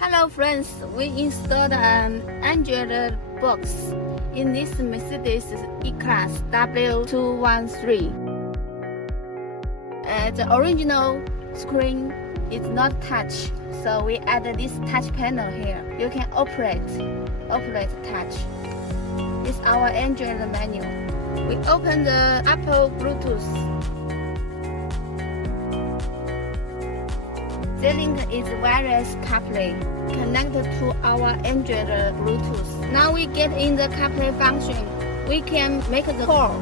Hello friends, we installed an Android box in this Mercedes E-Class W213. The original screen is not touch, so we added this touch panel here. You can operate touch. This is our Android menu. We open the Apple Bluetooth. The link is wireless Carplay, connected to our Android Bluetooth. Now we get in the Carplay function. We can make the call.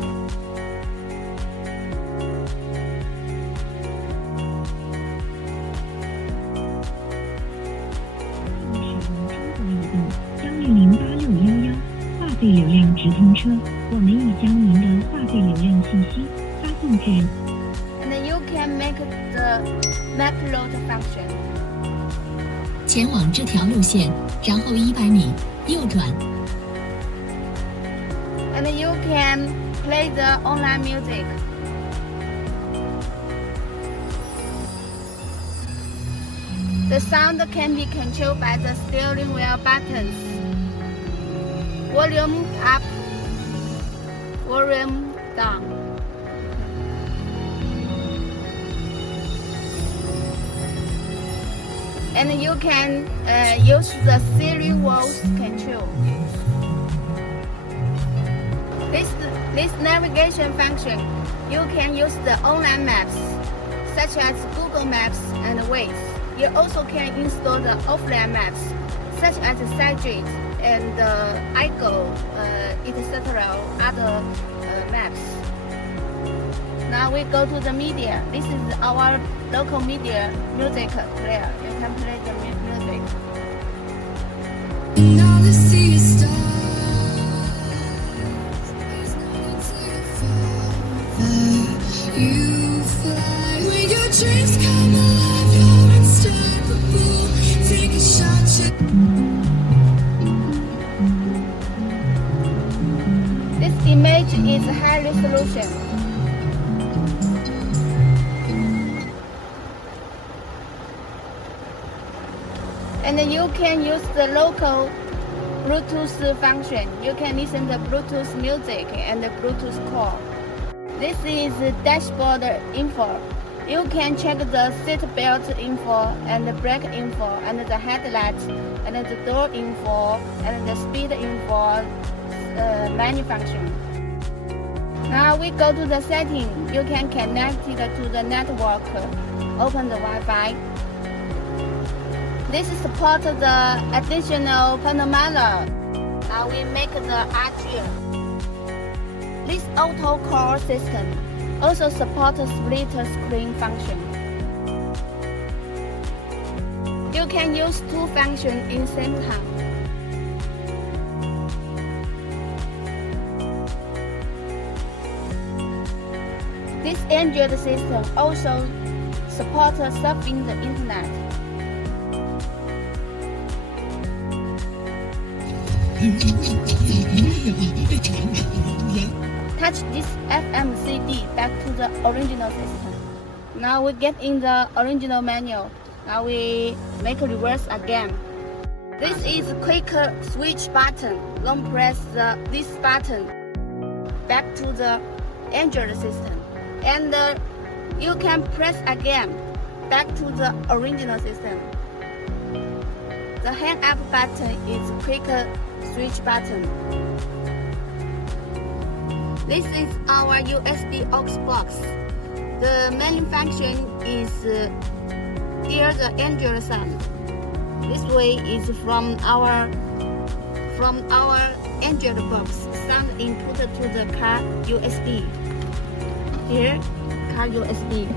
And you can make the map load function. 前往这条路线，然后100米右转。And you can play the online music. The sound can be controlled by the steering wheel buttons. Volume up, volume down. And you can use the steering wheel's control. This navigation function, you can use the online maps, such as Google Maps and Waze. You also can install the offline maps, such as Cygrid and iGo, etc. other maps. Now we go to the media. This is our local media music player. You can play the music. Now the sea is dark. You fly when your dreams come alive. You're unstoppable. Take a shot. This image is high resolution. And you can use the local Bluetooth function. You can listen to Bluetooth music and the Bluetooth call. This is the dashboard info. You can check the seat belt info and the brake info and the headlight and the door info and the speed info menu function. Now we go to the setting. You can connect it to the network. Open the Wi-Fi. This supports the additional Panamera. Now we make the RG. This auto call system also supports split screen function. You can use two functions in same time. This Android system also supports surfing the internet. Touch this FM CD back to the original system. Now we get in the original menu. Now we make a reverse again. This is a quick switch button. Long press this button back to the Android system. And you can press again back to the original system. The hang up button is a quick switch button. This is our USB aux box. The main function is hear the Android sound. This way is from our Android box. Sound input to the car USB. Here, car USB.